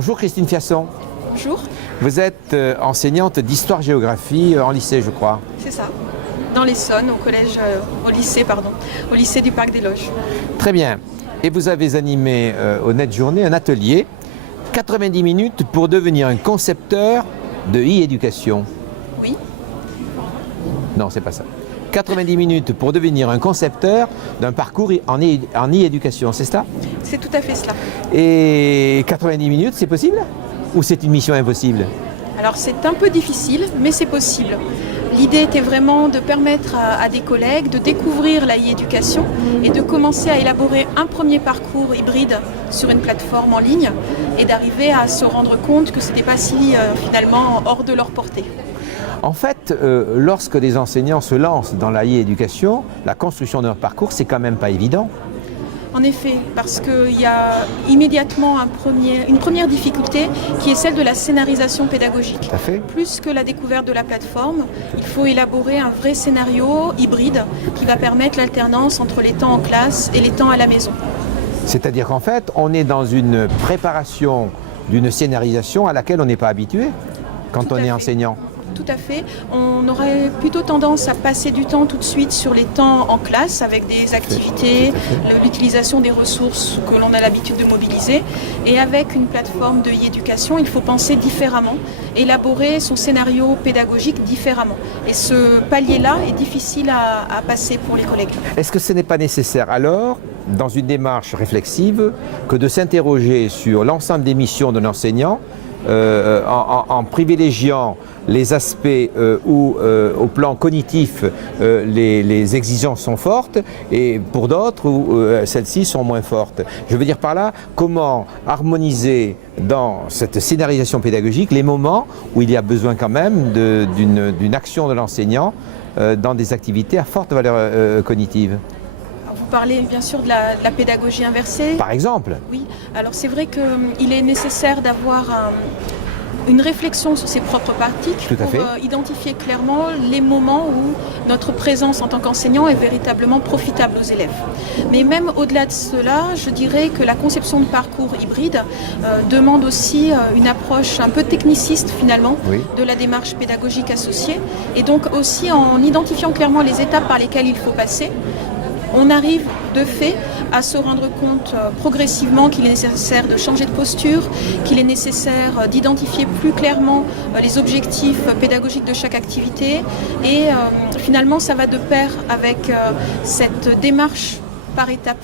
Bonjour Christine Fiasson. Bonjour. Vous êtes enseignante d'histoire-géographie en lycée, je crois. C'est ça, dans l'Essonne, au lycée du Parc des Loges. Très bien. Et vous avez animé au Net Journée un atelier, 90 minutes pour devenir un concepteur de e-éducation. Oui. Non, c'est pas ça. 90 minutes pour devenir un concepteur d'un parcours en e-éducation, c'est ça? C'est tout à fait cela. Et 90 minutes, c'est possible? Ou c'est une mission impossible? Alors c'est un peu difficile, mais c'est possible. L'idée était vraiment de permettre à des collègues de découvrir la e-éducation et de commencer à élaborer un premier parcours hybride sur une plateforme en ligne et d'arriver à se rendre compte que ce n'était pas si finalement hors de leur portée. En fait, lorsque des enseignants se lancent dans la e-éducation, la construction de leur parcours, c'est quand même pas évident. En effet, parce qu'il y a immédiatement une première difficulté qui est celle de la scénarisation pédagogique. Tout à fait. Plus que la découverte de la plateforme, il faut élaborer un vrai scénario hybride qui va permettre l'alternance entre les temps en classe et les temps à la maison. C'est-à-dire qu'en fait, on est dans une préparation d'une scénarisation à laquelle on n'est pas habitué quand on est enseignant. Tout à fait. On aurait plutôt tendance à passer du temps tout de suite sur les temps en classe avec des activités, l'utilisation des ressources que l'on a l'habitude de mobiliser. Et avec une plateforme de e-éducation, il faut penser différemment, élaborer son scénario pédagogique différemment. Et ce palier-là est difficile à passer pour les collègues. Est-ce que ce n'est pas nécessaire alors, dans une démarche réflexive, que de s'interroger sur l'ensemble des missions de l'enseignant en privilégiant les aspects où, au plan cognitif, les exigences sont fortes et pour d'autres où celles-ci sont moins fortes. Je veux dire par là, comment harmoniser dans cette scénarisation pédagogique les moments où il y a besoin quand même d'une action de l'enseignant dans des activités à forte valeur cognitive. Vous parlez bien sûr de la pédagogie inversée. Par exemple. Oui, alors c'est vrai qu'il est nécessaire d'avoir une réflexion sur ses propres pratiques pour identifier clairement les moments où notre présence en tant qu'enseignant est véritablement profitable aux élèves. Mais même au-delà de cela, je dirais que la conception de parcours hybride demande aussi une approche un peu techniciste finalement de la démarche pédagogique associée et donc aussi en identifiant clairement les étapes par lesquelles il faut passer. On arrive de fait à se rendre compte progressivement qu'il est nécessaire de changer de posture, qu'il est nécessaire d'identifier plus clairement les objectifs pédagogiques de chaque activité et finalement ça va de pair avec cette démarche par étapes.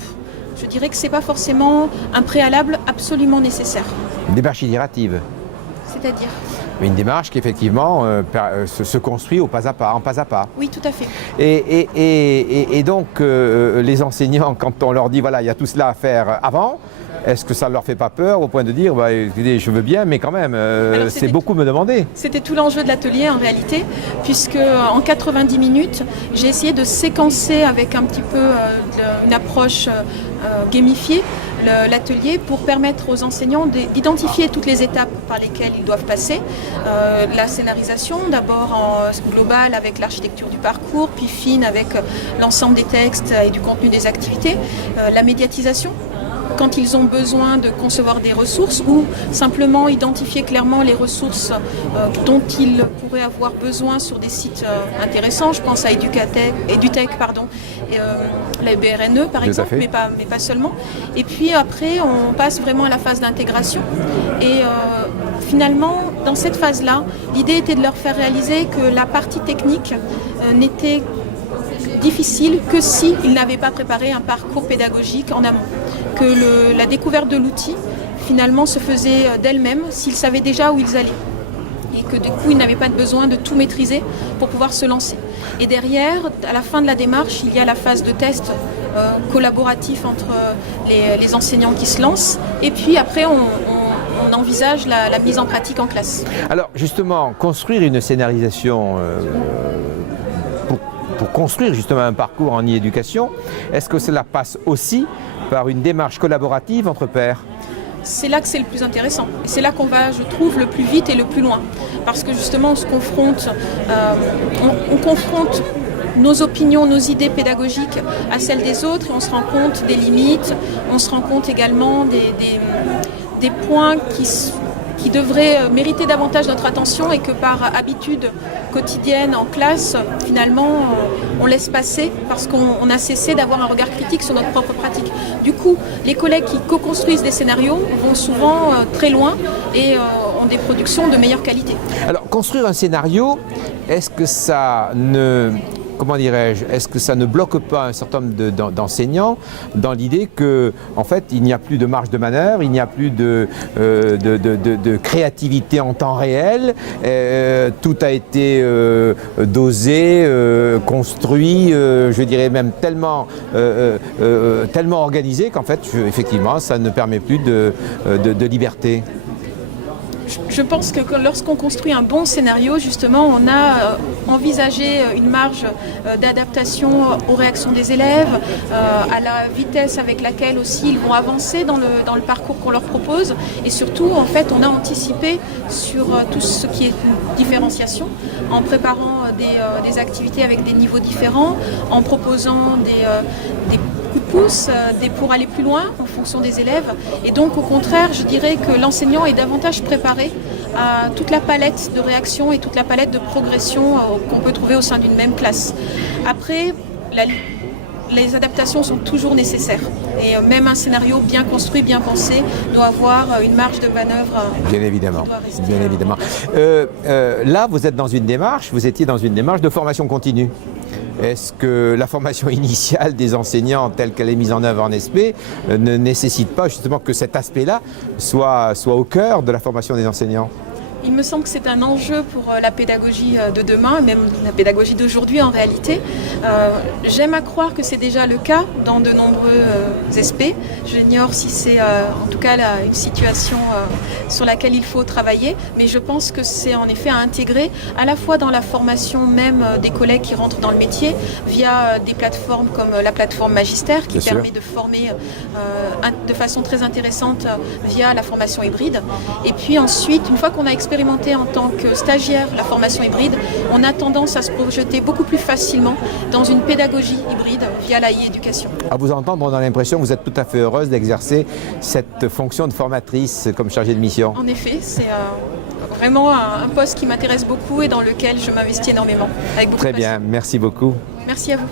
Je dirais que ce n'est pas forcément un préalable absolument nécessaire. Une démarche itérative. C'est-à-dire ? Une démarche qui effectivement se construit en pas à pas. Oui, tout à fait. Et donc les enseignants, quand on leur dit voilà, il y a tout cela à faire avant, est-ce que ça ne leur fait pas peur au point de dire bah, écoutez, je veux bien, mais quand même, c'est beaucoup me demander. C'était tout l'enjeu de l'atelier en réalité, puisque en 90 minutes, j'ai essayé de séquencer avec un petit peu une approche gamifiée l'atelier pour permettre aux enseignants d'identifier toutes les étapes par lesquelles ils doivent passer. La scénarisation, d'abord en global avec l'architecture du parcours, puis fine avec l'ensemble des textes et du contenu des activités. La médiatisation, quand ils ont besoin de concevoir des ressources ou simplement identifier clairement les ressources dont ils pourraient avoir besoin sur des sites intéressants. Je pense à Edutech, la BRNE par exemple, mais pas seulement. Et puis après, on passe vraiment à la phase d'intégration. Et finalement, dans cette phase-là, l'idée était de leur faire réaliser que la partie technique n'était difficile que s'ils n'avaient pas préparé un parcours pédagogique en amont. Que la découverte de l'outil, finalement, se faisait d'elle-même s'ils savaient déjà où ils allaient. Et que du coup, ils n'avaient pas besoin de tout maîtriser pour pouvoir se lancer. Et derrière, à la fin de la démarche, il y a la phase de test collaboratif entre les enseignants qui se lancent. Et puis après, on envisage la mise en pratique en classe. Alors justement, construire une scénarisation pour construire justement un parcours en e-éducation, est-ce que cela passe aussi par une démarche collaborative entre pairs? C'est là que c'est le plus intéressant. Et c'est là qu'on va, je trouve, le plus vite et le plus loin. Parce que justement, on se confronte, on confronte nos opinions, nos idées pédagogiques à celles des autres et on se rend compte des limites, on se rend compte également des points qui devrait mériter davantage notre attention et que par habitude quotidienne en classe, finalement, on laisse passer parce qu'on a cessé d'avoir un regard critique sur notre propre pratique. Du coup, les collègues qui co-construisent des scénarios vont souvent très loin et ont des productions de meilleure qualité. Alors, construire un scénario, est-ce que ça ne... Comment dirais-je, est-ce que ça ne bloque pas un certain nombre d'enseignants dans l'idée que, en fait, il n'y a plus de marge de manœuvre, il n'y a plus de créativité en temps réel, tout a été dosé, construit, je dirais même tellement organisé qu'en fait, effectivement, ça ne permet plus de liberté. Je pense que lorsqu'on construit un bon scénario, justement, on a envisagé une marge d'adaptation aux réactions des élèves, à la vitesse avec laquelle aussi ils vont avancer dans le parcours qu'on leur propose. Et surtout, en fait, on a anticipé sur tout ce qui est différenciation, en préparant des activités avec des niveaux différents, en proposant des coups de pouce, pour aller plus loin en fonction des élèves. Et donc, au contraire, je dirais que l'enseignant est davantage préparé à toute la palette de réactions et toute la palette de progression qu'on peut trouver au sein d'une même classe. Après, les adaptations sont toujours nécessaires. Et même un scénario bien construit, bien pensé, doit avoir une marge de manœuvre. Bien évidemment. Bien évidemment. Là, vous êtes dans une démarche, vous étiez dans une démarche de formation continue. Est-ce que la formation initiale des enseignants telle qu'elle est mise en œuvre en SP ne nécessite pas justement que cet aspect-là soit au cœur de la formation des enseignants ? Il me semble que c'est un enjeu pour la pédagogie de demain, même la pédagogie d'aujourd'hui en réalité. J'aime à croire que c'est déjà le cas dans de nombreux SP. J'ignore si c'est en tout cas une situation sur laquelle il faut travailler, mais je pense que c'est en effet à intégrer à la fois dans la formation même des collègues qui rentrent dans le métier via des plateformes comme la plateforme Magister qui permet de former de façon très intéressante via la formation hybride. Et puis ensuite, une fois qu'on a expérimenté en tant que stagiaire la formation hybride, on a tendance à se projeter beaucoup plus facilement dans une pédagogie hybride via la e-éducation. À vous entendre, on a l'impression que vous êtes tout à fait heureuse d'exercer cette fonction de formatrice comme chargée de mission. En effet, c'est vraiment un poste qui m'intéresse beaucoup et dans lequel je m'investis énormément. Avec beaucoup Très bien, merci beaucoup. Merci à vous.